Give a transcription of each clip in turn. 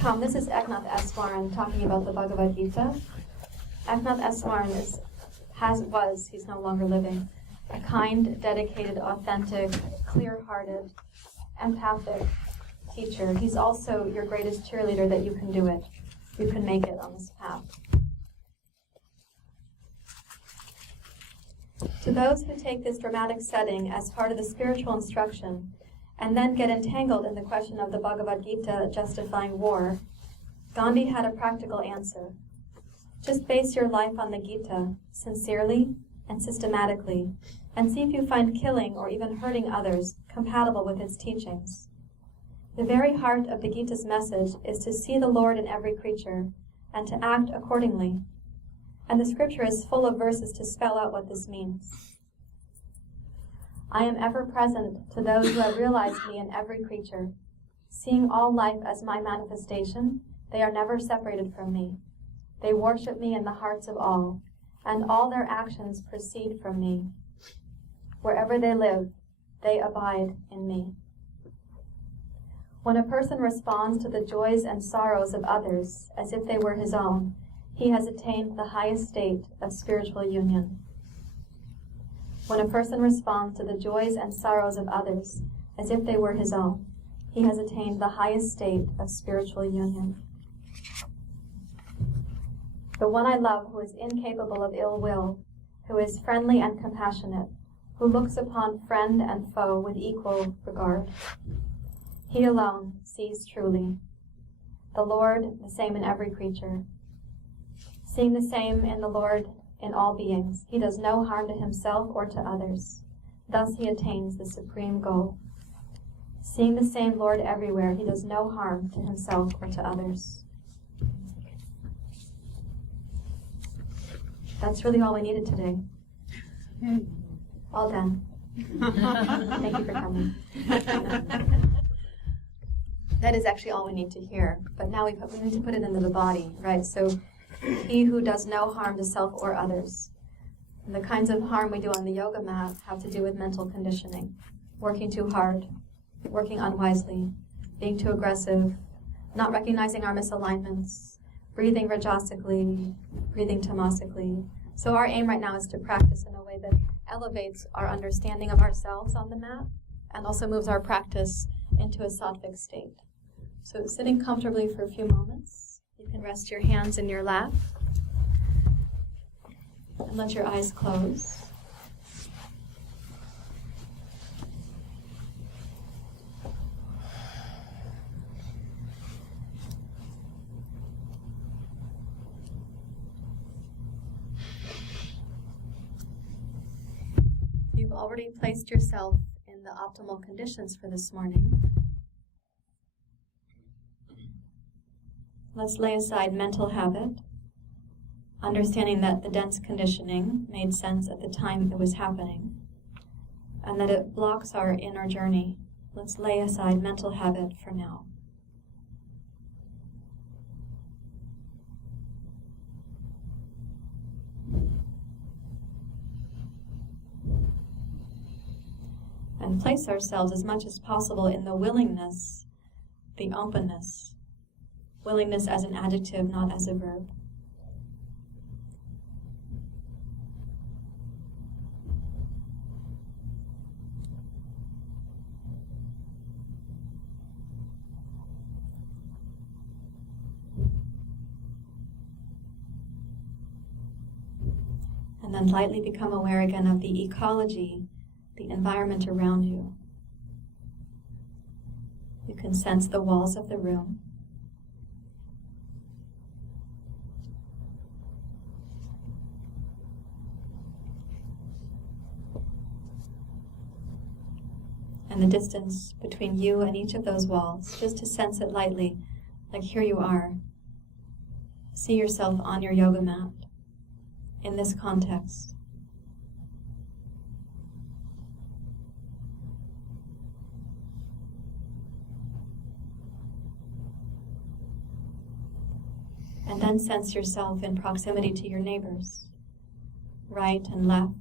This is Eknath Eswaran talking about the Bhagavad Gita. Eknath Eswaran he's no longer living, a kind, dedicated, authentic, clear-hearted, empathic teacher. He's also your greatest cheerleader that you can do it. You can make it on this path. To those who take this dramatic setting as part of the spiritual instruction and then get entangled in the question of the Bhagavad Gita justifying war, Gandhi had a practical answer. Just base your life on the Gita, sincerely and systematically, and see if you find killing or even hurting others compatible with its teachings. The very heart of the Gita's message is to see the Lord in every creature and to act accordingly. And the scripture is full of verses to spell out what this means. I am ever present to those who have realized me in every creature. Seeing all life as my manifestation, they are never separated from me. They worship me in the hearts of all, and all their actions proceed from me. Wherever they live, they abide in me. When a person responds to the joys and sorrows of others as if they were his own, he has attained the highest state of spiritual union. When a person responds to the joys and sorrows of others as if they were his own, he has attained the highest state of spiritual union. The one I love, who is incapable of ill will, who is friendly and compassionate, who looks upon friend and foe with equal regard. He alone sees truly. The Lord, the same in every creature. Seeing the same in the Lord in all beings, he does no harm to himself or to others. Thus he attains the supreme goal. Seeing the same Lord everywhere, he does no harm to himself or to others. That's really all we needed today. All done. Thank you for coming. That is actually all we need to hear. But now we need to put it into the body, right? So he who does no harm to self or others. And the kinds of harm we do on the yoga mat have to do with mental conditioning. Working too hard, working unwisely, being too aggressive, not recognizing our misalignments, breathing rajasically, breathing tamasically. So our aim right now is to practice in a way that elevates our understanding of ourselves on the mat and also moves our practice into a sattvic state. So sitting comfortably for a few moments, you can rest your hands in your lap and let your eyes close. You've already placed yourself in the optimal conditions for this morning. Let's lay aside mental habit, understanding that the dense conditioning made sense at the time it was happening, and that it blocks our inner journey. Let's lay aside mental habit for now. And place ourselves as much as possible in the willingness, the openness. Willingness as an adjective, not as a verb. And then lightly become aware again of the ecology, the environment around you. You can sense the walls of the room. And the distance between you and each of those walls, just to sense it lightly, like here you are. See yourself on your yoga mat in this context. And then sense yourself in proximity to your neighbors, right and left.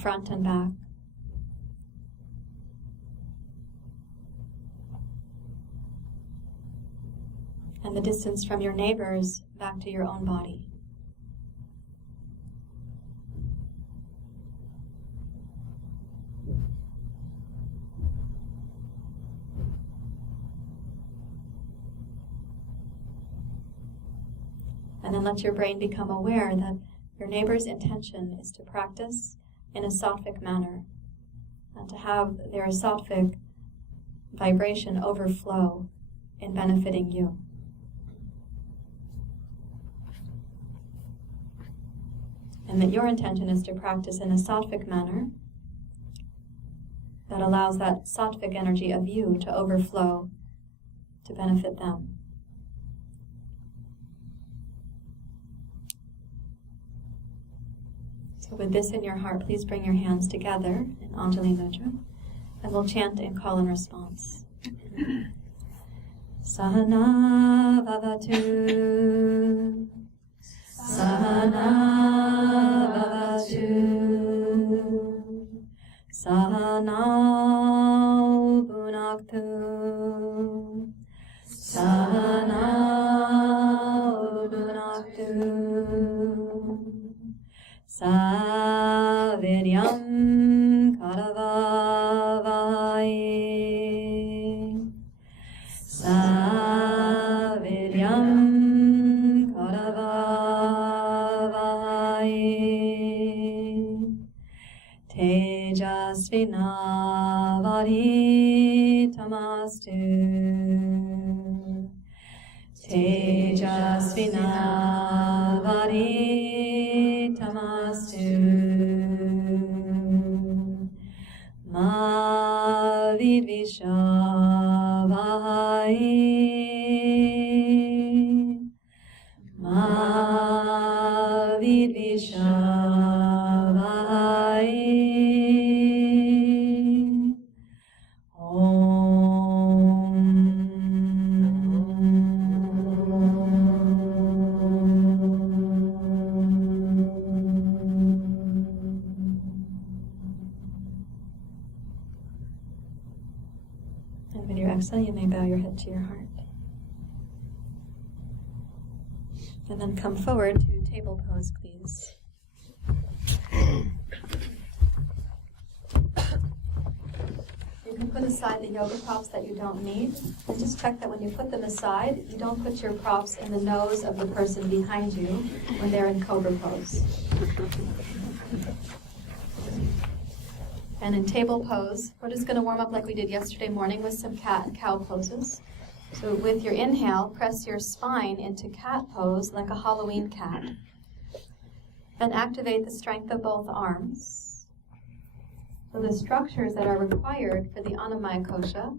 Front and back. and the distance from your neighbors back to your own body. And then let your brain become aware that your neighbor's intention is to practice in a sattvic manner and to have their sattvic vibration overflow in benefiting you. And that your intention is to practice in a sattvic manner that allows that sattvic energy of you to overflow to benefit them. So with this in your heart, please bring your hands together in Anjali Mudra, and we'll chant and call in response. Sahana Bhavatu, Sahana Bhavatu, Sahana Bhunaktu, Sahana Bhunaktu, Saviryam Karavavaye, Saviryam Karavavaye, Tejasvinavaditamastu, Tejasvinavaditamastu, Ma vidvishavaye, Ma vidvishavaye, And with your exhale, you may bow your head to your heart. And then come forward to table pose, please. You can put aside the yoga props that you don't need, and just check that when you put them aside, you don't put your props in the nose of the person behind you when they're in cobra pose. And in table pose, we're just going to warm up like we did yesterday morning with some cat and cow poses. So with your inhale, press your spine into cat pose like a Halloween cat. And activate the strength of both arms. So the structures that are required for the Annamaya Kosha,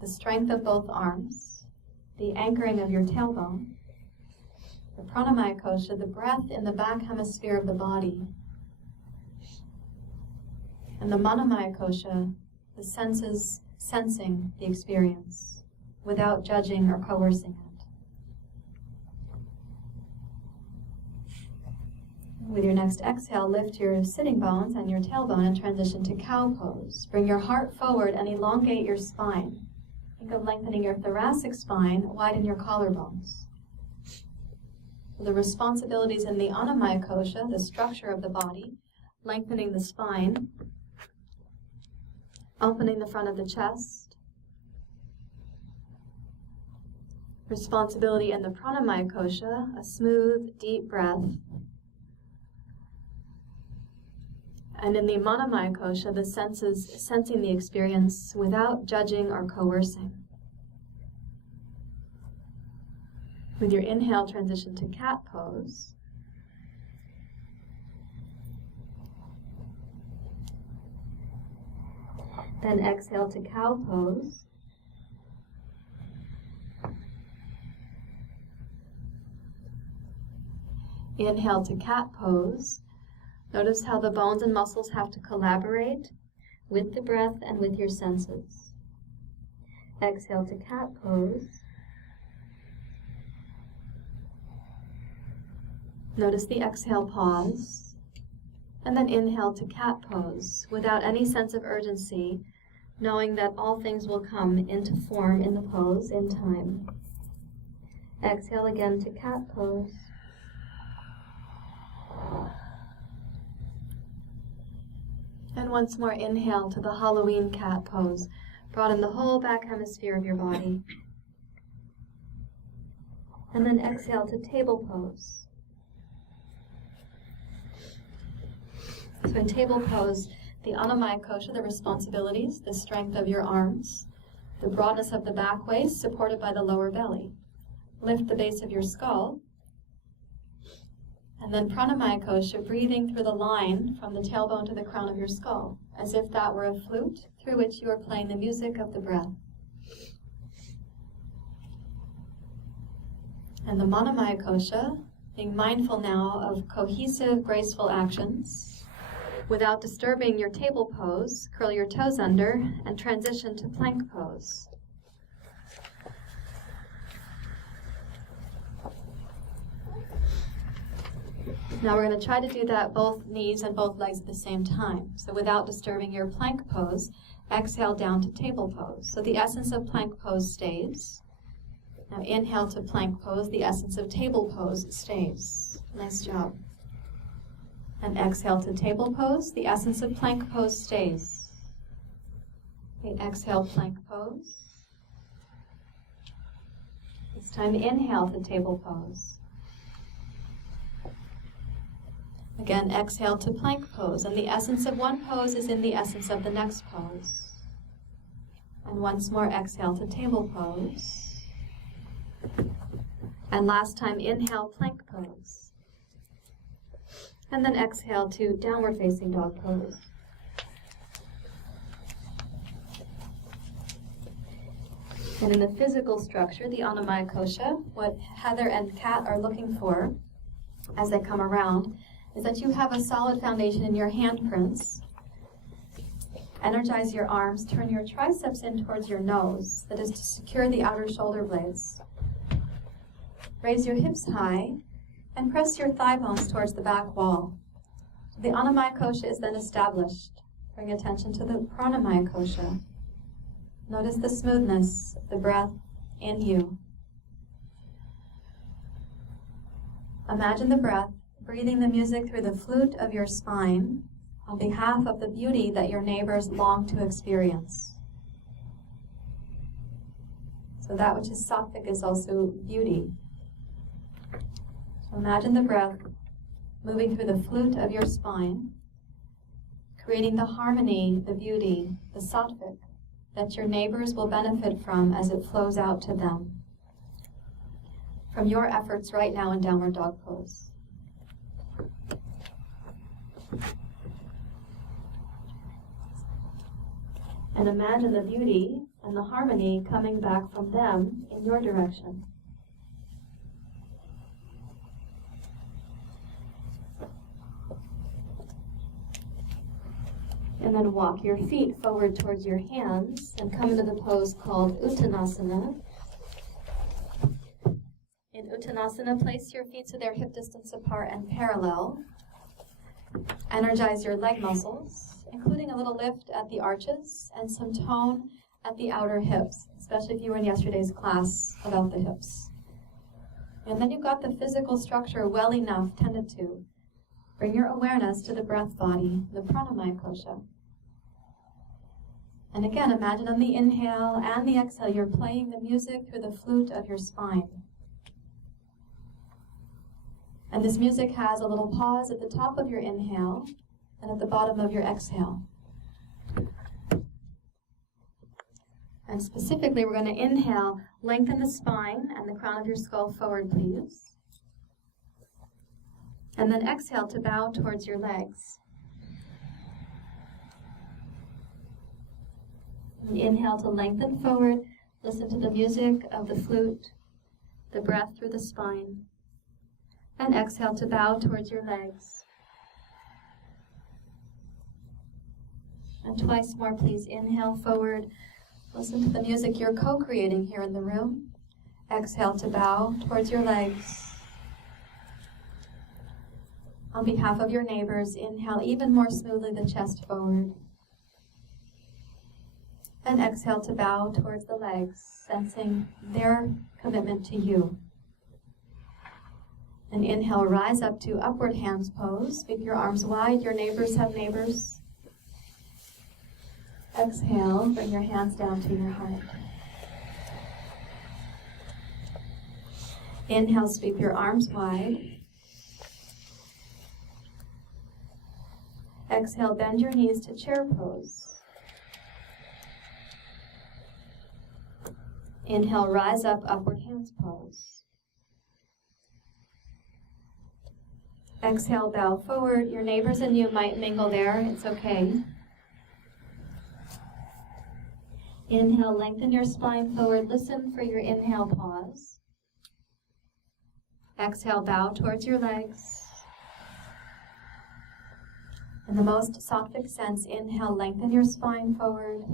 the strength of both arms, the anchoring of your tailbone, the Pranamaya Kosha, the breath in the back hemisphere of the body, and the Manomaya Kosha, the senses sensing the experience without judging or coercing it. With your next exhale, lift your sitting bones and your tailbone and transition to cow pose. Bring your heart forward and elongate your spine. Think of lengthening your thoracic spine, widen your collarbones. The responsibilities in the Annamaya Kosha, the structure of the body, lengthening the spine, opening the front of the chest. Responsibility in the Pranamaya Kosha, a smooth, deep breath. And in the Manomaya Kosha, the senses sensing the experience without judging or coercing. With your inhale, transition to cat pose. Then exhale to cow pose. Inhale to cat pose. Notice how the bones and muscles have to collaborate with the breath and with your senses. Exhale to cat pose. Notice the exhale pause. And then inhale to cat pose without any sense of urgency, knowing that all things will come into form in the pose in time. Exhale again to cat pose. And once more, inhale to the Halloween cat pose. Broaden the whole back hemisphere of your body. And then exhale to table pose. So in table pose, the Anamaya Kosha, the responsibilities, the strength of your arms, the broadness of the back waist supported by the lower belly. Lift the base of your skull. And then Pranamaya Kosha, breathing through the line from the tailbone to the crown of your skull, as if that were a flute through which you are playing the music of the breath. And the Manamaya Kosha, being mindful now of cohesive, graceful actions. Without disturbing your table pose, curl your toes under and transition to plank pose. Now we're going to try to do that both knees and both legs at the same time. So without disturbing your plank pose, exhale down to table pose. So the essence of plank pose stays. Now inhale to plank pose, the essence of table pose stays. Nice job. And exhale to table pose, the essence of plank pose stays. Okay, exhale, plank pose. It's time to inhale to table pose. Again, exhale to plank pose, and the essence of one pose is in the essence of the next pose. And once more, exhale to table pose. And last time, inhale, plank pose. And then exhale to downward facing dog pose. And in the physical structure, the Anamaya Kosha, what Heather and Kat are looking for as they come around is that you have a solid foundation in your handprints. Energize your arms, turn your triceps in towards your nose, that is to secure the outer shoulder blades. Raise your hips high and press your thigh bones towards the back wall. The Anamaya Kosha is then established. Bring attention to the Pranamaya Kosha. Notice the smoothness of the breath in you. Imagine the breath breathing the music through the flute of your spine on behalf of the beauty that your neighbors long to experience. So that which is sattvic is also beauty. So imagine the breath moving through the flute of your spine, creating the harmony, the beauty, the sattvic that your neighbors will benefit from as it flows out to them from your efforts right now in downward dog pose. And imagine the beauty and the harmony coming back from them in your direction. And then walk your feet forward towards your hands and come into the pose called Uttanasana. In Uttanasana, place your feet so they're hip distance apart and parallel. Energize your leg muscles, including a little lift at the arches and some tone at the outer hips, especially if you were in yesterday's class about the hips. And then you've got the physical structure well enough tended to. Bring your awareness to the breath body, the Pranamaya Kosha. And again, imagine on the inhale and the exhale, you're playing the music through the flute of your spine. And this music has a little pause at the top of your inhale and at the bottom of your exhale. And specifically, we're going to inhale, lengthen the spine and the crown of your skull forward, please. And then exhale to bow towards your legs. And inhale to lengthen forward, listen to the music of the flute, the breath through the spine. And exhale to bow towards your legs. And twice more, please. Inhale forward, listen to the music you're co-creating here in the room. Exhale to bow towards your legs. On behalf of your neighbors, inhale even more smoothly the chest forward. And exhale to bow towards the legs, sensing their commitment to you. And inhale, rise up to upward hands pose. Sweep your arms wide. Your neighbors have neighbors. Exhale, bring your hands down to your heart. Inhale, sweep your arms wide. Exhale, bend your knees to chair pose. Inhale, rise up, upward hands pose. Exhale, bow forward. Your neighbors and you might mingle there. It's okay. Inhale, lengthen your spine forward. Listen for your inhale pause. Exhale, bow towards your legs. In the most sattvic sense, inhale, lengthen your spine forward.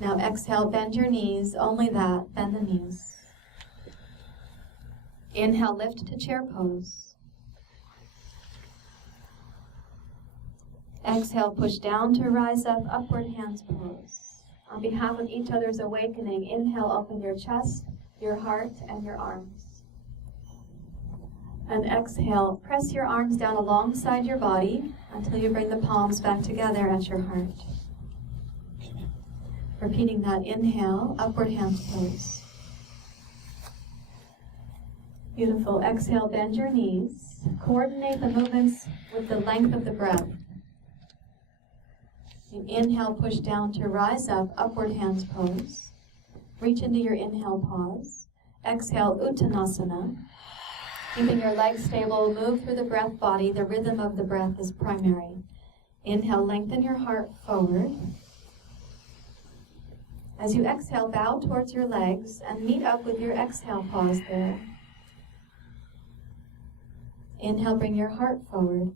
Now exhale, bend your knees, only that, bend the knees. Inhale, lift to chair pose. Exhale, push down to rise up, upward hands pose. On behalf of each other's awakening, inhale, open your chest, your heart, and your arms. And exhale, press your arms down alongside your body until you bring the palms back together at your heart. Repeating that, inhale, upward hands pose. Beautiful. Exhale, bend your knees. Coordinate the movements with the length of the breath. And inhale, push down to rise up, upward hands pose. Reach into your inhale pause. Exhale, Uttanasana. Keeping your legs stable, move through the breath body. The rhythm of the breath is primary. Inhale, lengthen your heart forward. As you exhale, bow towards your legs and meet up with your exhale pause there. Inhale, bring your heart forward.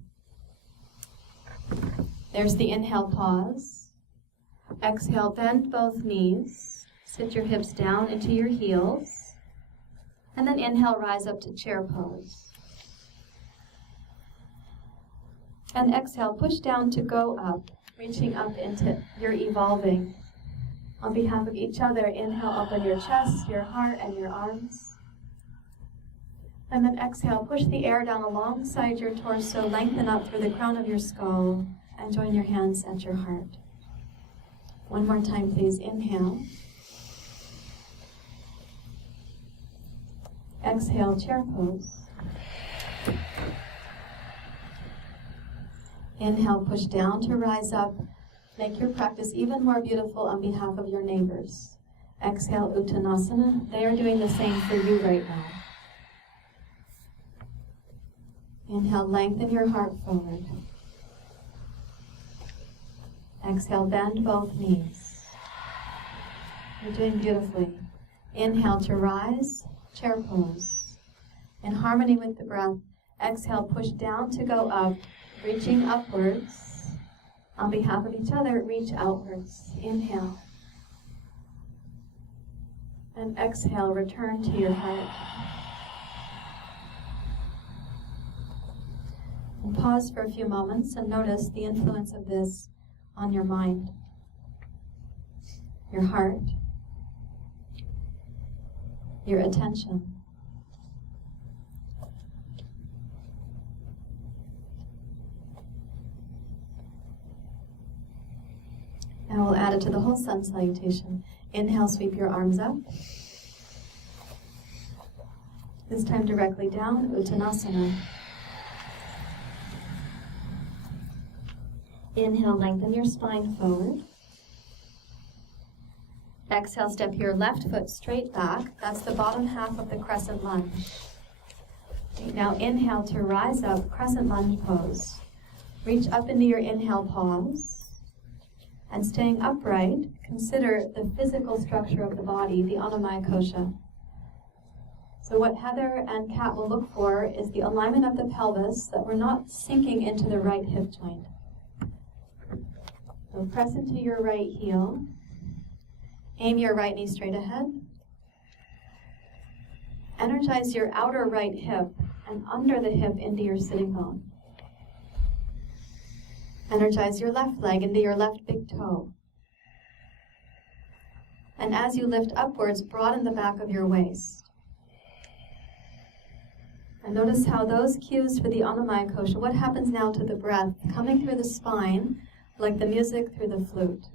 There's the inhale pause. Exhale, bend both knees. Sit your hips down into your heels. And then inhale, rise up to chair pose. And exhale, push down to go up, reaching up into your evolving. On behalf of each other, inhale, open your chest, your heart, and your arms. And then exhale, push the air down alongside your torso, lengthen up through the crown of your skull, and join your hands at your heart. One more time, please. Inhale. Exhale, chair pose. Inhale, push down to rise up. Make your practice even more beautiful on behalf of your neighbors. Exhale, Uttanasana. They are doing the same for you right now. Inhale, lengthen your heart forward. Exhale, bend both knees. You're doing beautifully. Inhale to rise, chair pose. In harmony with the breath, exhale, push down to go up, reaching upwards. On behalf of each other, reach outwards. Inhale. And exhale, return to your heart. And pause for a few moments and notice the influence of this on your mind, your heart, your attention. And we'll add it to the whole sun salutation. Inhale, sweep your arms up. This time directly down, Uttanasana. Inhale, lengthen your spine forward. Exhale, step your left foot straight back. That's the bottom half of the crescent lunge. Now inhale to rise up, crescent lunge pose. Reach up into your inhale pause. And staying upright, consider the physical structure of the body, the Annamaya Kosha. So what Heather and Kat will look for is the alignment of the pelvis, that we're not sinking into the right hip joint. So press into your right heel. Aim your right knee straight ahead. Energize your outer right hip and under the hip into your sitting bone. Energize your left leg into your left big toe. And as you lift upwards, broaden the back of your waist. And notice how those cues for the Annamaya Kosha, what happens now to the breath coming through the spine like the music through the flute.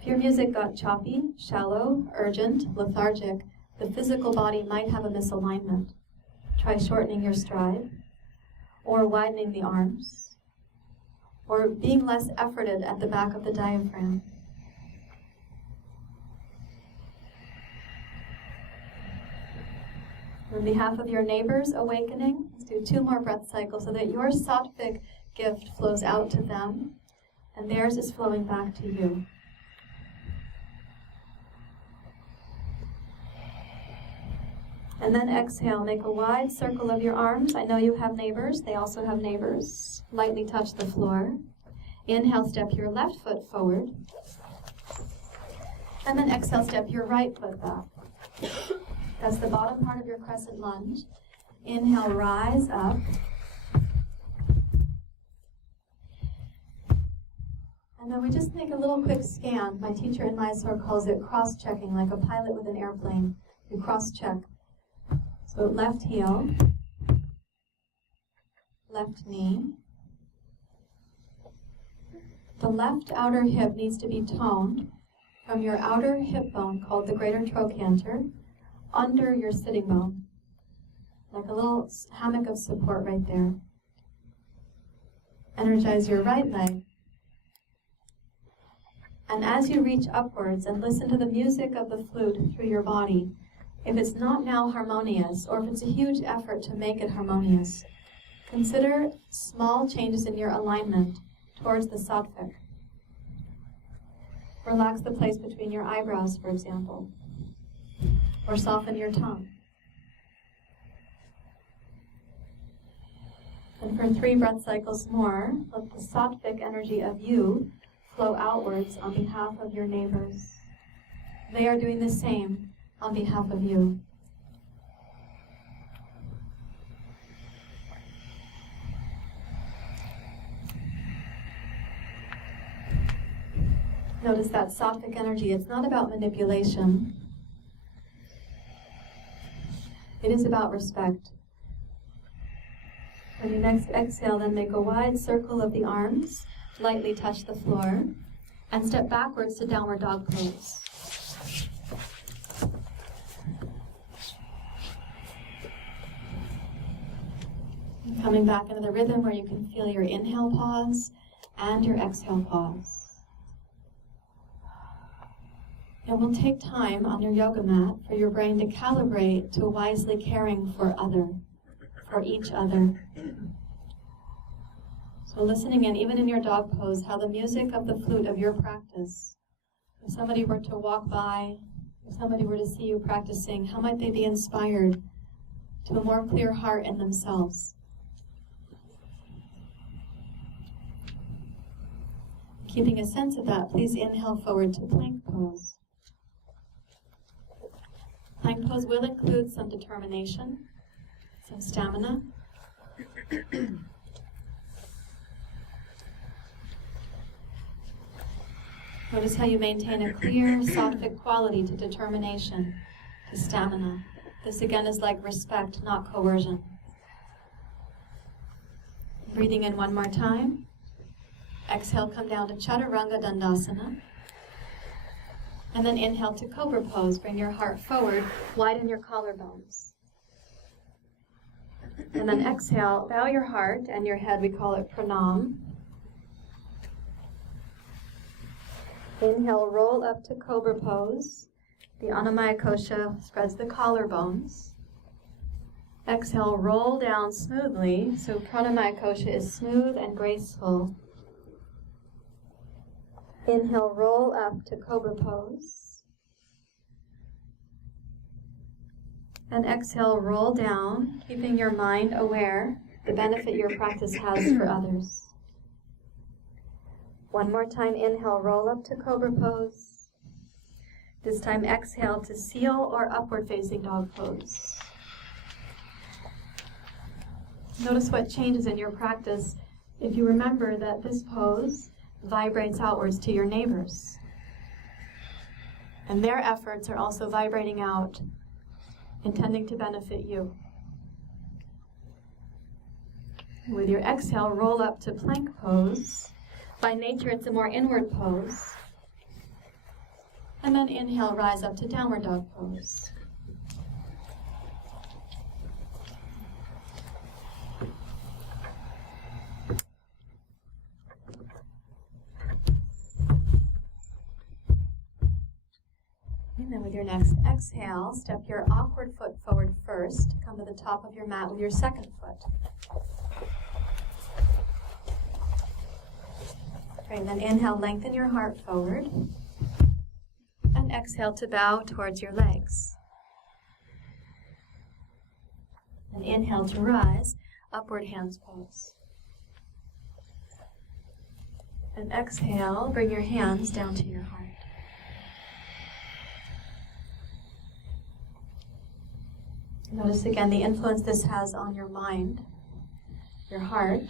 If your music got choppy, shallow, urgent, lethargic, the physical body might have a misalignment. Try shortening your stride, or widening the arms, or being less efforted at the back of the diaphragm. On behalf of your neighbor's awakening, let's do 2 more breath cycles so that your sattvic gift flows out to them and theirs is flowing back to you. And then exhale, make a wide circle of your arms. I know you have neighbors, they also have neighbors. Lightly touch the floor. Inhale, step your left foot forward. And then exhale, step your right foot back. That's the bottom part of your crescent lunge. Inhale, rise up. And then we just make a little quick scan. My teacher in Mysore calls it cross-checking, like a pilot with an airplane. You cross-check. So left heel, left knee. The left outer hip needs to be toned from your outer hip bone, called the greater trochanter, under your sitting bone, like a little hammock of support right there. Energize your right leg. And as you reach upwards and listen to the music of the flute through your body, if it's not now harmonious, or if it's a huge effort to make it harmonious, consider small changes in your alignment towards the sattvic. Relax the place between your eyebrows, for example. Or soften your tongue. And for 3 breath cycles more, let the sattvic energy of you flow outwards on behalf of your neighbors. They are doing the same on behalf of you. Notice that sattvic energy, it's not about manipulation. It is about respect. When you next exhale, then make a wide circle of the arms, lightly touch the floor, and step backwards to downward dog pose. Coming back into the rhythm where you can feel your inhale pause and your exhale pause. It will take time on your yoga mat for your brain to calibrate to wisely caring for each other. So listening in, even in your dog pose, how the music of the flute of your practice, if somebody were to walk by, if somebody were to see you practicing, how might they be inspired to a more clear heart in themselves? Keeping a sense of that, please inhale forward to plank pose. Plank pose will include some determination, some stamina. Notice how you maintain a clear, sattvic quality to determination, to stamina. This again is like respect, not coercion. Breathing in 1 more time. Exhale, come down to Chaturanga Dandasana. And then inhale to Cobra Pose. Bring your heart forward, widen your collarbones. And then exhale, bow your heart and your head, we call it Pranam. Inhale, roll up to Cobra Pose. The Annamaya Kosha spreads the collarbones. Exhale, roll down smoothly, so Pranamaya Kosha is smooth and graceful. Inhale, roll up to Cobra Pose. And exhale, roll down, keeping your mind aware, the benefit your practice has for others. 1 more time, inhale, roll up to Cobra Pose. This time, exhale to Seal or Upward Facing Dog Pose. Notice what changes in your practice if you remember that this pose vibrates outwards to your neighbors. And their efforts are also vibrating out, intending to benefit you. With your exhale, roll up to plank pose. By nature, it's a more inward pose. And then inhale, rise up to downward dog pose. And then with your next exhale, step your awkward foot forward first. Come to the top of your mat with your second foot. Okay, and then inhale, lengthen your heart forward. And exhale to bow towards your legs. And inhale to rise, upward hands pose. And exhale, bring your hands down to your heart. Notice again the influence this has on your mind, your heart,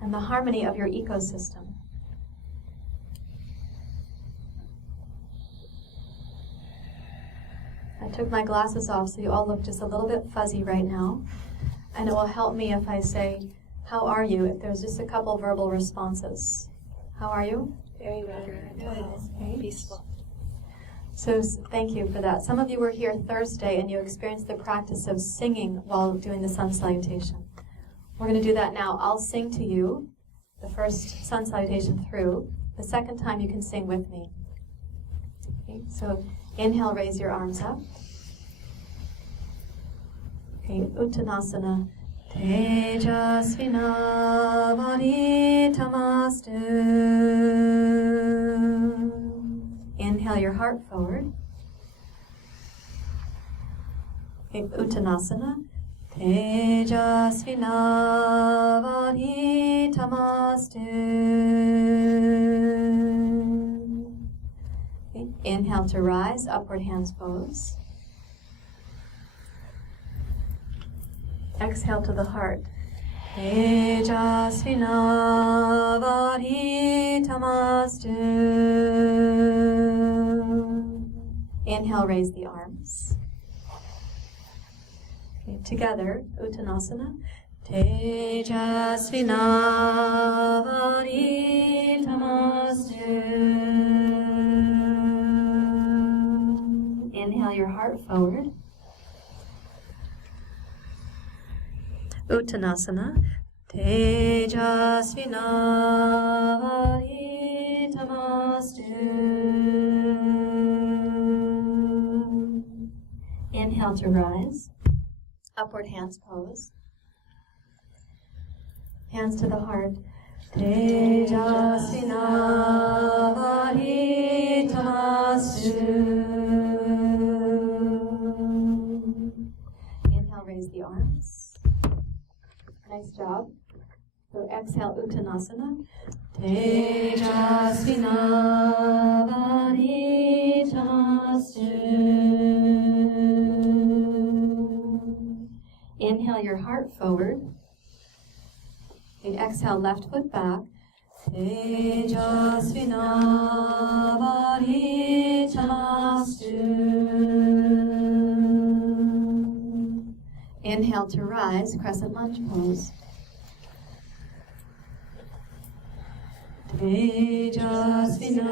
and the harmony of your ecosystem. I took my glasses off so you all look just a little bit fuzzy right now, and it will help me if I say, how are you, if there's just a couple verbal responses. How are you? Very good. Okay. Peaceful. So thank you for that. Some of you were here Thursday and you experienced the practice of singing while doing the sun salutation. We're going to do that now. I'll sing to you the first sun salutation through. The second time you can sing with me. Okay, so inhale, raise your arms up. Okay, Uttanasana. Tejasvina Varitamastu. Inhale your heart forward. Okay, Uttanasana. Tejasvina Varitamastu. Okay, inhale to rise, upward hands pose. Exhale to the heart. Tejasvina Varitamastu. Inhale, raise the arms. Okay, together, Uttanasana. Tejasvina Varitamastu. Inhale your heart forward. Uttanasana. Tejasvina Varitamastu. Inhale to rise. Upward hands pose. Hands to the heart. Tejasvina Varitamastu. Inhale, raise the arms. Nice job. So exhale, Uttanasana. Tejasvina Varitamastu. Inhale your heart forward. And exhale, left foot back. Tejasvina Varitamastu. Inhale to rise, crescent lunge pose. Tejasvina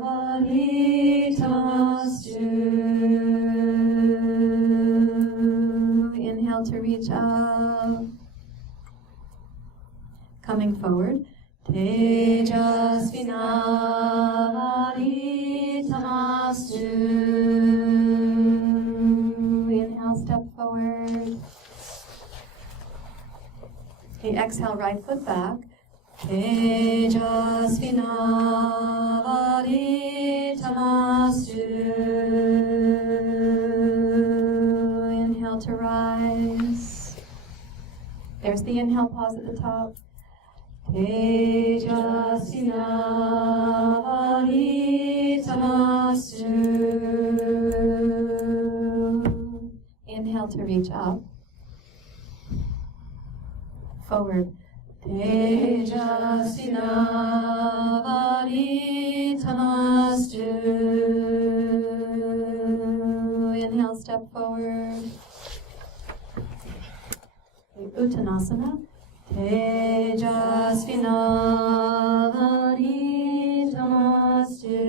Varitamastu. Inhale to reach up. Coming forward. Tejasvina Varitamastu. Inhale, step forward. Okay, exhale, right foot back. Tejasvina Varitamastu. Inhale to rise. There's the inhale pause at the top. Tejasvina Varitamastu. Inhale to reach up. Forward. Tejasvina Varitamastu. Inhale, step forward. Uttanasana. Tejasvinavaditamastu.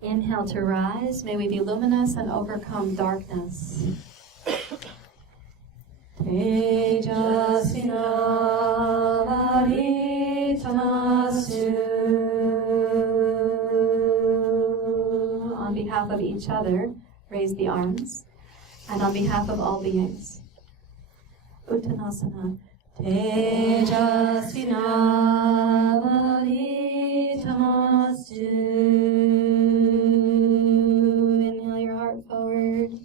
Inhale to rise. May we be luminous and overcome darkness. Tejasvinavaditamastu. On behalf of each other, raise the arms. And on behalf of all beings. Uttanasana. Tejasvinavaditamastu. Inhale your heart forward.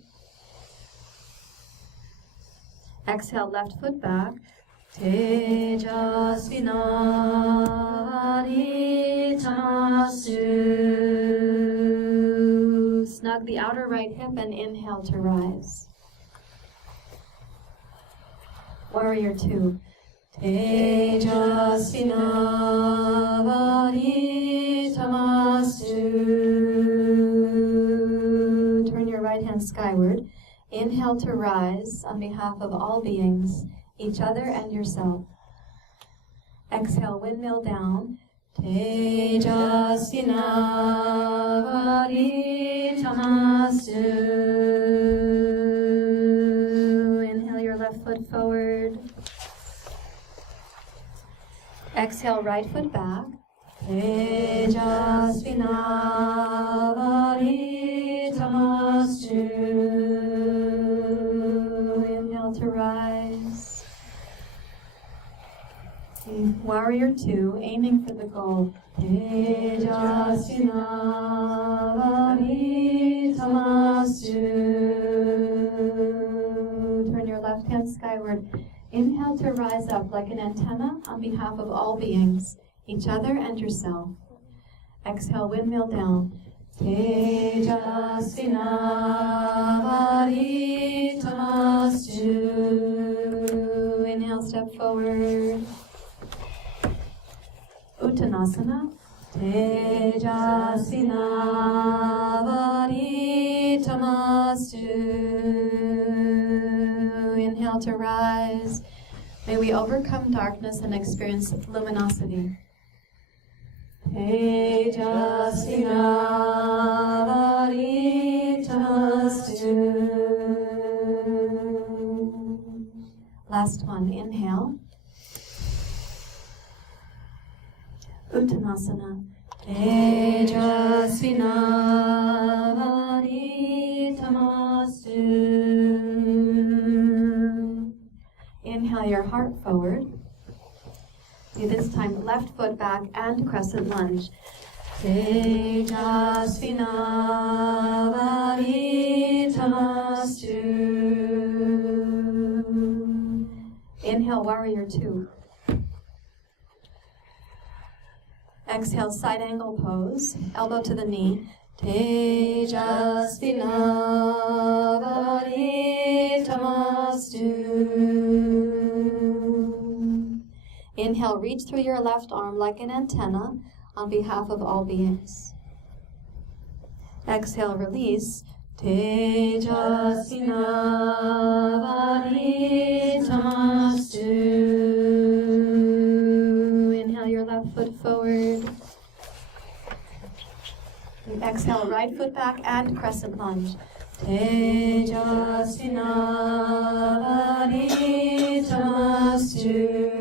Exhale, left foot back. Tejasvinavaditamastu. Snug the outer right hip and inhale to rise. Warrior 2. Tejasvinavaditamastu. Turn your right hand skyward. Inhale to rise on behalf of all beings, each other and yourself. Exhale, windmill down. Tejasvinavaditamastu. Inhale your left foot forward. Exhale, right foot back. Tejasvinavaditamastu. Inhale to rise. Warrior 2, aiming for the goal. Tejasvinavaditamastu. Turn your left hand skyward. Inhale to rise up like an antenna on behalf of all beings, each other and yourself. Exhale, windmill down. Tejasvinavaditamastu. Inhale, step forward. Uttanasana. Tejasvinavaditamastu. Inhale to rise. May we overcome darkness and experience luminosity. Tejasvinavaditamastu. Last one, inhale. Uttanasana. Tejasvinavaditamastu. Inhale your heart forward. Do this time left foot back and crescent lunge. Tejasvinavaditamastu. Inhale, warrior 2. Exhale, side angle pose, elbow to the knee. Tejasvinavaditamastu. Inhale, reach through your left arm like an antenna on behalf of all beings. Exhale, release. Tejasvinavaditamastu. Inhale your left foot forward. Exhale, right foot back and crescent lunge. Tejasvinavaditamastu.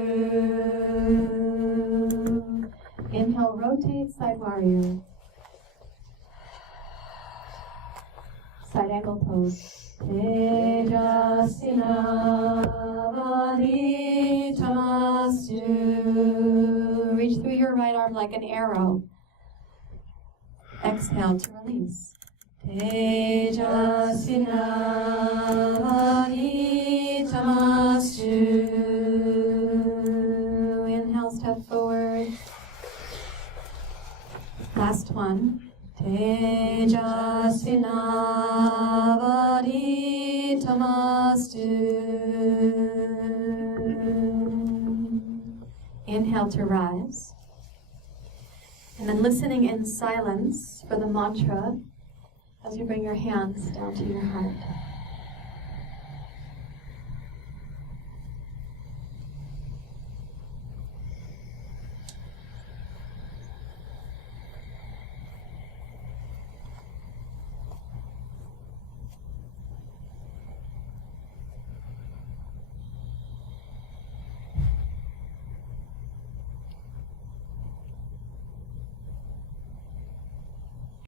Inhale, rotate, side warrior. Side angle pose. Tejasvinavaditamastu. Reach through your right arm like an arrow. Exhale to release. Tejasvinavaditamastu. Inhale, step forward. Last one. Tejasvinavaditamastu. Inhale to rise. And then listening in silence for the mantra as you bring your hands down to your heart.